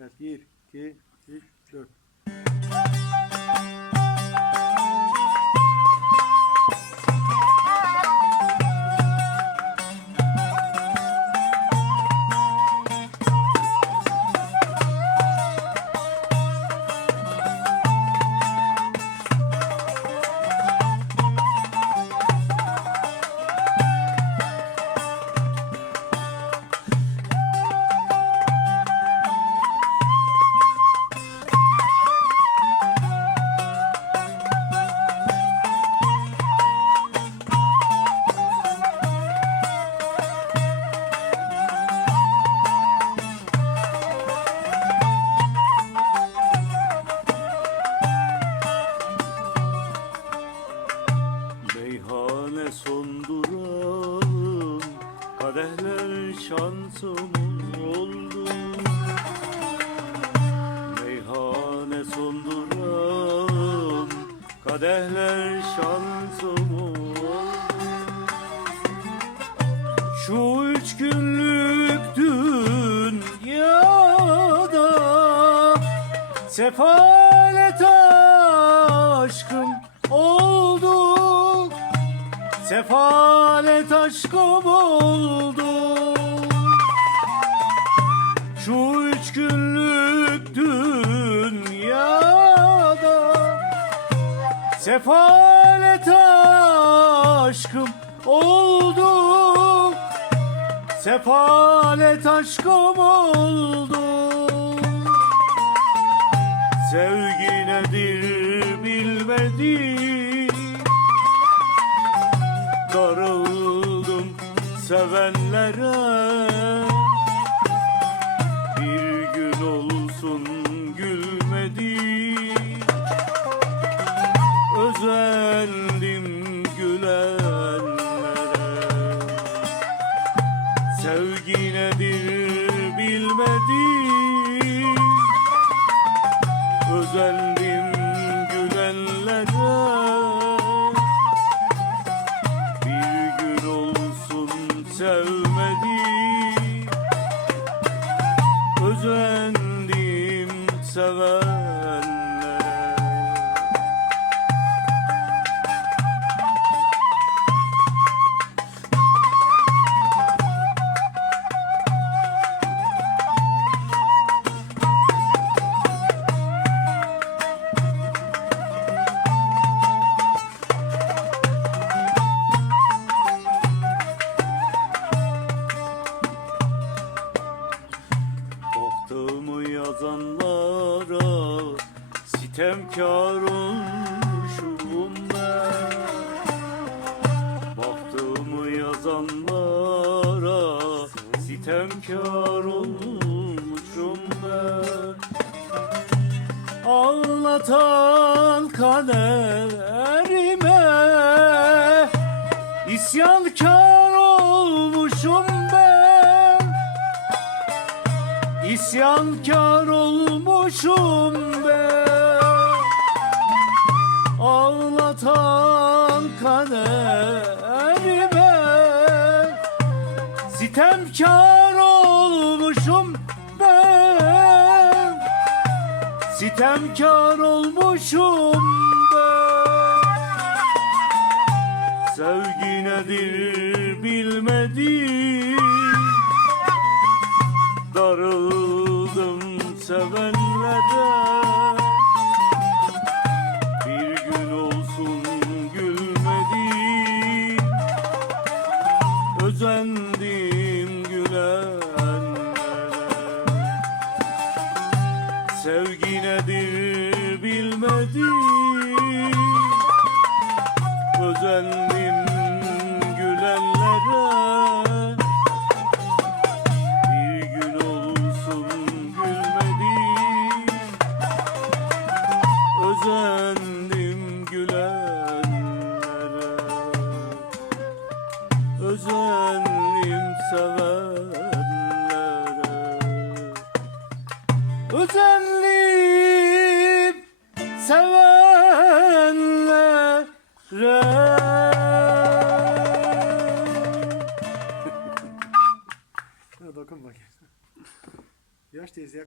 Evet 1, 2, 3, 4. şansımın oldu Meyhane son durağım Kadehler şansımın oldu Şu üç günlük dünyada Sefalet aşkım oldu. Sefalet aşkım oldu Şu üç günlük dünyada Sefalet aşkım oldu. Sefalet aşkım oldu. Sevgi nedir bilmedim Darıldım sevenlere Sevgi nedir bilmedim Özendim gülenlere. Bir gün olsun sevmedim Özendim sevenlere yazanlara sitemkar olmuşum ben. Bahtımı yazanlara sitemkar olmuşum ben. Ağlatan kaderime isyankar olmuşum ben İsyankar olmuşum ben Ağlatan kaderime. Sitemkar olmuşum ben Sitemkar olmuşum ben Sevgi nedir nedir bilmedim. Özendim gülenlere. Bir gün olsun gülmedim Özendim gülenlere. Özendim sevenlere. Özendim sevenlere